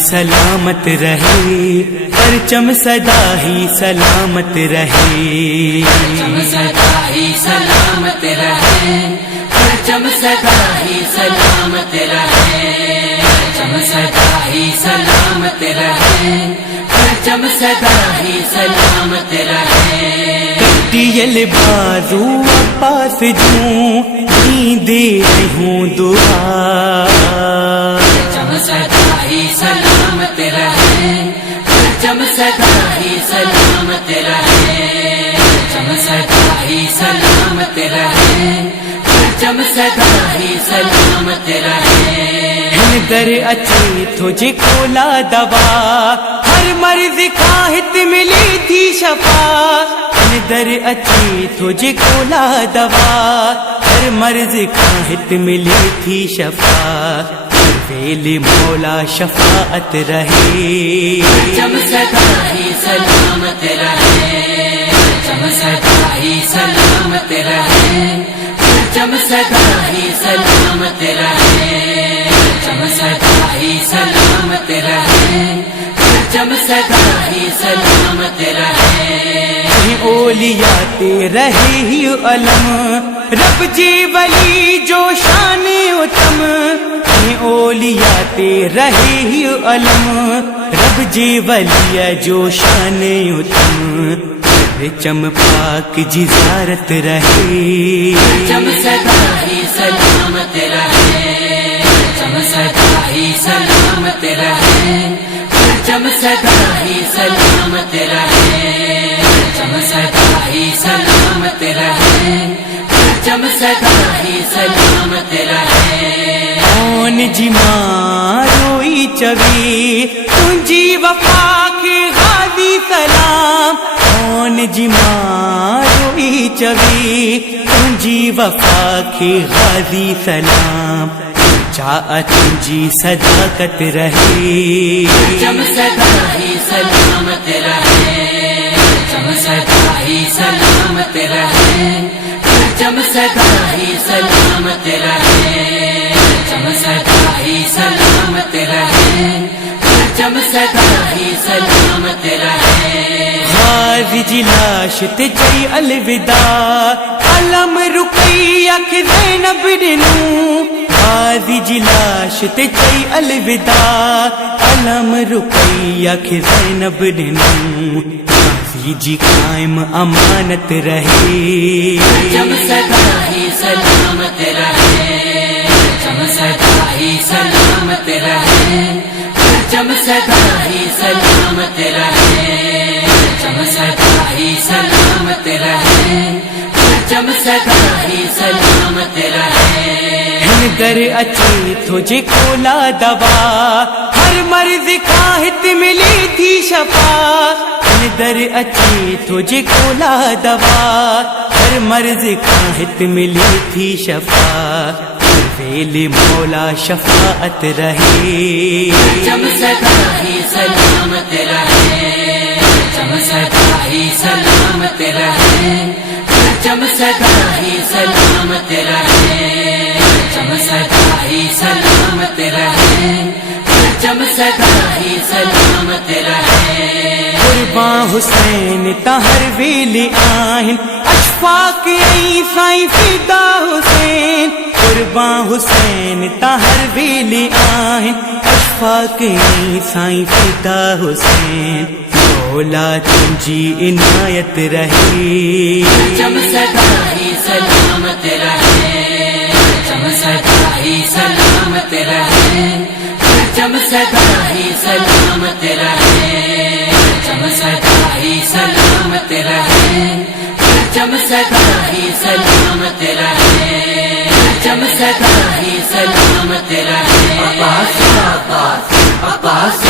سلامت رہے، پرچم سدا ہی سلامت رہے، پرچم سدا ہی سلامت رہے، پرچم سدا ہی سلامت رہے، پرچم سدا ہی سلامت رہے، پرچم سدا ہی سلامت رہے۔ کٹیل بازو عباس جوں دے رہی ہوں دعا، پرچم سدا ہی سلامت رہے، پرچم سدا ہی سلامت رہے، پرچم سدا ہی سلامت رہے، پرچم سدا ہی سلامت رہے۔ در اچھی تجھے کھولا دوا، ہر مرض کاہت ملی تھی شفا، در اچھی تجھے کھولا دوا، ہر مرض کاہت ملی تھی شفا، ویل مولا شفاعت رہے، پرچم سدا ہی سلامت رہے، پرچم سدا ہی سلامت رہے، پرچم سدا ہی سلامت رہے، پرچم سدا ہی سلامت رہے، پرچم سدا ہی سلامت رہے۔ اولیاء تے رہے ہی علم، رب جی ولی جو شان اتم، اولیاء تے رہے ہی علم، رب جی ولی جو شان اتم، پرچم پاک جی زیارت رہے، پرچم سدا ہی سلامت رہے، پرچم سدا ہی سلامت رہے، پرچم سدا ہی سلامت رہے، پرچم سدا ہی سلامت رہے، پرچم سدا ہی سلامت رہے۔ کون جی ماں روئی چوی تجھی وفا کے غازی سلام، کون جی ماں روئی چوی تجھی وفا کے غازی سلام، چاہت جی صداقت رہے، پرچم سدا ہی سلامت رہے، پرچم سدا ہی سلامت رہے، پرچم سدا ہی سلامت رہے، پرچم سدا ہی سلامت رہے، پرچم سدا ہی سلامت رہے۔ غازی جی لاش تے چئی الوداع، علم رقیہ کے زینب نوں، غازی جی لاش تے چئی الوداع، علم رقیہ کے زینب نوں، غازی جی قائم امانت رہے، پرچم سدا ہی سلامت رہے، پرچم سدا ہی سلامت رہے، پرچم سدا ہی سلامت رہے، پرچم سدا ہی سلامت رہے، پرچم سدا ہی سلامت رہے۔ در اچھی تجھے کھولا دوا، ہر مرض کاہت ملی تھی شفا، در اچھی تجھے کھولا دوا، ہر مرض کاہت ملی تھی شفا، ویل مولا شفاعت رہے، پرچم سدا ہی سلامت رہے، پرچم سدا ہی سلامت رہے، پرچم سدا ہی سلامت رہے، پرچم سدا ہی سلامت رہے، پرچم سدا ہی سلامت رہے۔ قرباں حسین تہر ویل آہن، اشفاق ای سائیں فدا حسین، قرباں حسین تہر ویل آہن، اشفاق ای سائیں فدا حسین، مولا تجھی عنایت رہے، پرچم سدا ہی سلامت رہے، پرچم سدا ہی سلامت رہے، پرچم سدا ہی سلامت رہے، پرچم سدا ہی سلامت رہے، پرچم سدا ہی سلامت رہے، پرچم سدا ہی سلامت رہے۔ عباس عباس عباس